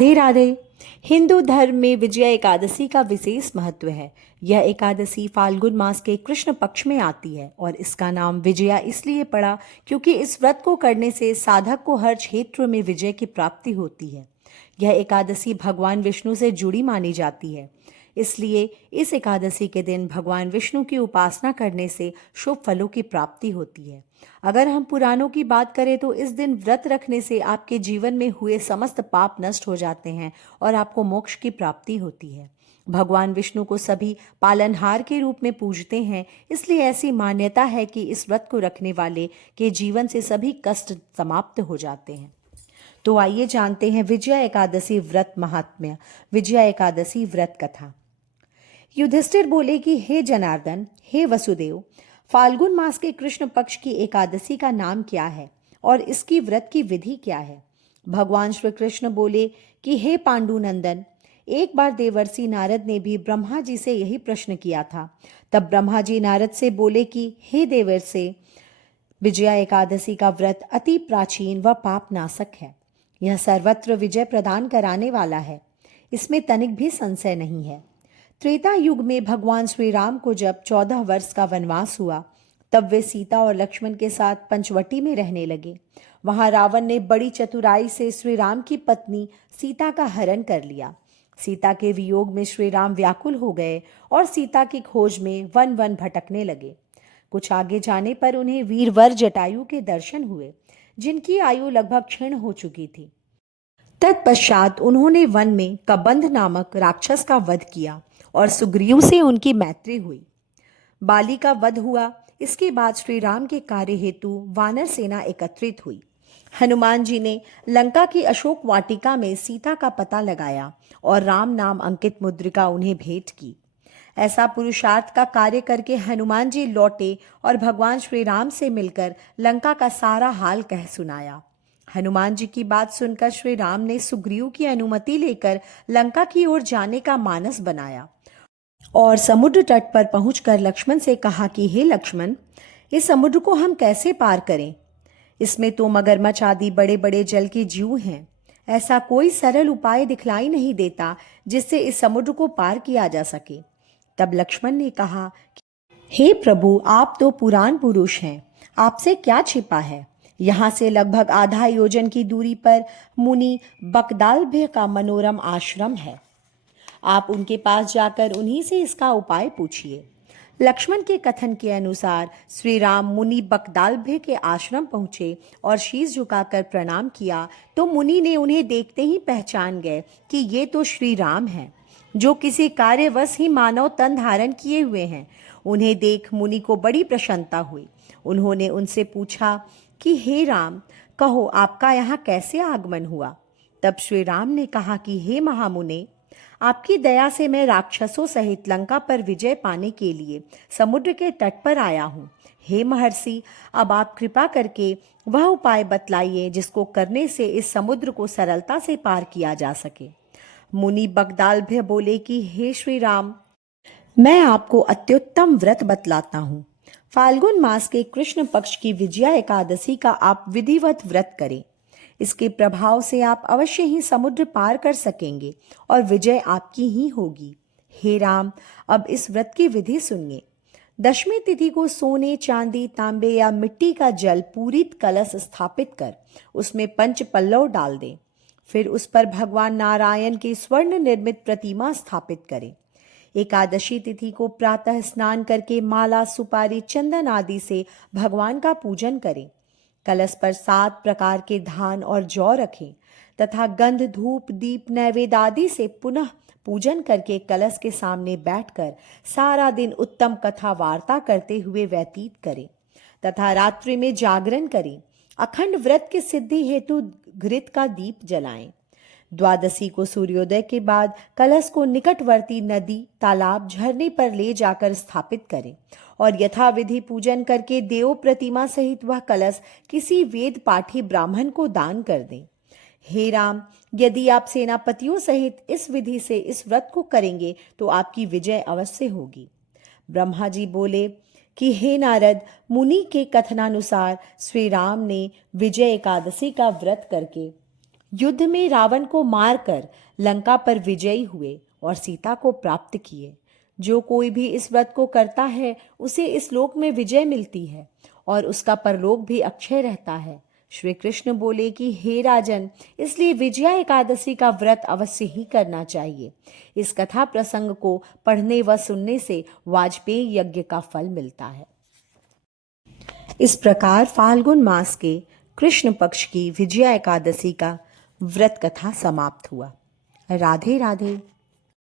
राधे राधे। हिंदू धर्म में विजया एकादशी का विशेष महत्व है। यह एकादशी फाल्गुन मास के कृष्ण पक्ष में आती है और इसका नाम विजया इसलिए पड़ा क्योंकि इस व्रत को करने से साधक को हर क्षेत्र में विजय की प्राप्ति होती है। यह एकादशी भगवान विष्णु से जुड़ी मानी जाती है, इसलिए इस एकादशी के दिन भगवान विष्णु की उपासना करने से शुभ फलों की प्राप्ति होती है। अगर हम पुराणों की बात करें तो इस दिन व्रत रखने से आपके जीवन में हुए समस्त पाप नष्ट हो जाते हैं और आपको मोक्ष की प्राप्ति होती है। भगवान विष्णु को सभी पालनहार के रूप में पूजते हैं, इसलिए ऐसी मान्यता है कि इस व्रत को रखने वाले के जीवन से सभी कष्ट समाप्त हो जाते हैं। तो आइए जानते हैं विजया एकादशी व्रत महात्म्य। विजया एकादशी व्रत कथा। युधिष्ठिर बोले कि हे जनार्दन, हे वसुदेव, फाल्गुन मास के कृष्ण पक्ष की एकादशी का नाम क्या है और इसकी व्रत की विधि क्या है। भगवान श्री कृष्ण बोले कि हे पांडुनंदन, एक बार देवर्षि नारद ने भी ब्रह्मा जी से यही प्रश्न किया था। तब ब्रह्मा जी नारद से बोले कि हे देवर्षि, विजया एकादशी का व्रत अति प्राचीन व पाप नाशक है। यह सर्वत्र विजय प्रदान कराने वाला है, इसमें तनिक भी संशय नहीं है। त्रेता युग में भगवान श्री राम को जब 14 वर्ष का वनवास हुआ, तब वे सीता और लक्ष्मण के साथ पंचवटी में रहने लगे। वहां रावण ने बड़ी चतुराई से श्री राम की पत्नी सीता का हरण कर लिया। सीता के वियोग में श्री राम व्याकुल हो गए और सीता की खोज में वन वन भटकने लगे। कुछ आगे जाने पर उन्हें वीरवर जटायु के दर्शन हुए, जिनकी आयु लगभग क्षीण हो चुकी थी। तत्पश्चात उन्होंने वन में कबंध नामक राक्षस का वध किया और सुग्रीव से उनकी मैत्री हुई। बाली का वध हुआ। इसके बाद श्री राम के कार्य हेतु वानर सेना एकत्रित हुई। हनुमान जी ने लंका की अशोक वाटिका में सीता का पता लगाया और राम नाम अंकित मुद्रिका उन्हें भेंट की। ऐसा पुरुषार्थ का कार्य करके हनुमान जी लौटे और भगवान श्री राम से मिलकर लंका का सारा हाल कह सुनाया। हनुमान जी की बात सुनकर श्री राम ने सुग्रीव की अनुमति लेकर लंका की ओर जाने का मानस बनाया और समुद्र तट पर पहुंचकर लक्ष्मण से कहा कि हे लक्ष्मण, इस समुद्र को हम कैसे पार करें? इसमें तो मगरमच्छ आदि बड़े बड़े जल के जीव हैं। ऐसा कोई सरल उपाय दिखलाई नहीं देता जिससे इस समुद्र को पार किया जा सके। तब लक्ष्मण ने कहा, हे प्रभु, आप तो पुराण पुरुष हैं, आपसे क्या छिपा है। यहाँ से लगभग आधा योजन की दूरी पर मुनि बकदालभ्य का मनोरम आश्रम है। आप उनके पास जाकर उन्हीं से इसका उपाय पूछिए। लक्ष्मण के कथन के अनुसार श्री राम मुनि बकदालभ्य के आश्रम पहुंचे और शीश झुकाकर प्रणाम किया तो मुनि ने उन्हें देखते ही पहचान गए कि ये तो श्री राम हैं, जो किसी कार्यवश ही मानव तन धारण किए हुए हैं। उन्हें देख मुनि को बड़ी प्रसन्नता हुई। उन्होंने उनसे पूछा कि हे राम, कहो आपका यहाँ कैसे आगमन हुआ। तब श्री राम ने कहा कि हे महामुने, आपकी दया से मैं राक्षसों सहित लंका पर विजय पाने के लिए समुद्र के तट पर आया हूँ। हे महर्षि, अब आप कृपा करके वह उपाय बतलाइए जिसको करने से इस समुद्र को सरलता से पार किया जा सके। मुनि बकदालभ्य बोले कि हे श्री राम, मैं आपको अत्युत्तम व्रत बतलाता हूँ। फाल्गुन मास के कृष्ण पक्ष की विजया एकादशी का आप विधिवत व्रत करें। इसके प्रभाव से आप अवश्य ही समुद्र पार कर सकेंगे और विजय आपकी ही होगी। हे राम, अब इस व्रत की विधि सुनिए। दशमी तिथि को सोने, चांदी, तांबे या मिट्टी का जल पूरित कलश स्थापित कर उसमें पंच पल्लव डाल दें। फिर उस पर भगवान नारायण की स्वर्ण निर्मित प्रतिमा स्थापित करें। एकादशी तिथि को प्रातः स्नान करके माला, सुपारी, चंदन आदि से भगवान का पूजन करें। कलश पर 7 प्रकार के धान और जौ रखें तथा गंध, धूप, दीप, नैवेद्य आदि से पुनः पूजन करके कलश के सामने बैठकर सारा दिन उत्तम कथा वार्ता करते हुए व्यतीत करें तथा रात्रि में जागरण करें। अखंड व्रत की सिद्धि हेतु घृत का दीप जलाएं। द्वादशी को सूर्योदय के बाद कलश को निकटवर्ती नदी, तालाब, झरने पर ले जाकर स्थापित करें और यथाविधि पूजन करके देव प्रतिमा सहित वह कलश किसी वेद पाठी ब्राह्मण को दान कर दें। हे राम, यदि आप सेनापतियों सहित इस विधि से इस व्रत को करेंगे तो आपकी विजय अवश्य होगी। ब्रह्मा जी बोले कि हे नारद, मुनि के कथनानुसार श्री राम ने विजय एकादशी का व्रत करके युद्ध में रावण को मारकर लंका पर विजयी हुए और सीता को प्राप्त किए। जो कोई भी इस व्रत को करता है उसे इस लोक में विजय मिलती है और उसका परलोक भी अक्षय रहता है। श्री कृष्ण बोले कि हे राजन, इसलिए विजया एकादशी का व्रत अवश्य ही करना चाहिए। इस कथा प्रसंग को पढ़ने व सुनने से वाजपेयी यज्ञ का फल मिलता है। इस प्रकार फाल्गुन मास के कृष्ण पक्ष की विजया एकादशी का व्रत कथा समाप्त हुआ। राधे राधे।